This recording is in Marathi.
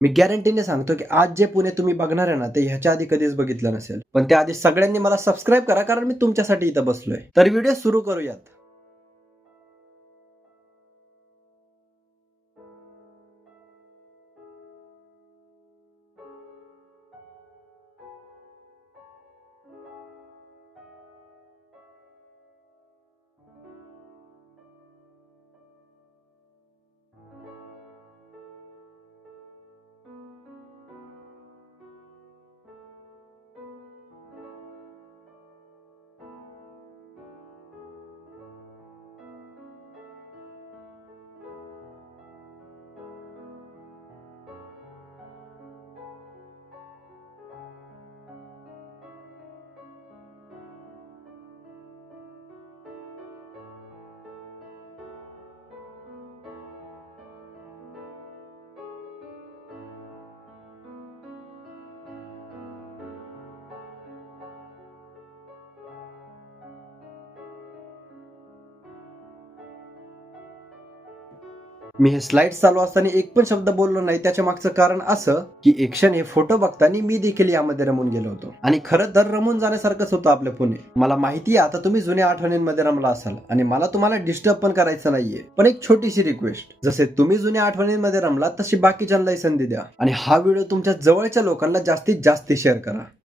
मी गॅरंटीने सांगतो की आज जे पुणे तुम्ही बघणार आहे ना ते ह्याच्या आधी कधीच बघितलं नसेल. पण त्याआधी सगळ्यांनी मला सबस्क्राईब करा, कारण मी तुमच्यासाठी इथं बसलोय. तर व्हिडिओ सुरू करूयात. मी हे स्लाइड चालू असताना एक पण शब्द बोललो नाही. त्याच्या मागचं कारण असं की एक क्षण हे फोटो बघताना मी देखील यामध्ये रमून गेलो होतो. आणि खरं तर रमून जाण्यासारखंच होतं आपलं पुणे. मला माहिती आहे आता तुम्ही जुन्या आठवणींमध्ये रमला असाल आणि मला तुम्हाला डिस्टर्ब पण करायचं नाहीये. पण एक छोटीशी रिक्वेस्ट, जसे तुम्ही जुन्या आठवणींमध्ये रमलात तशी बाकीच्यांनाही संधी द्या आणि हा व्हिडिओ तुमच्या जवळच्या लोकांना जास्तीत जास्त शेअर करा.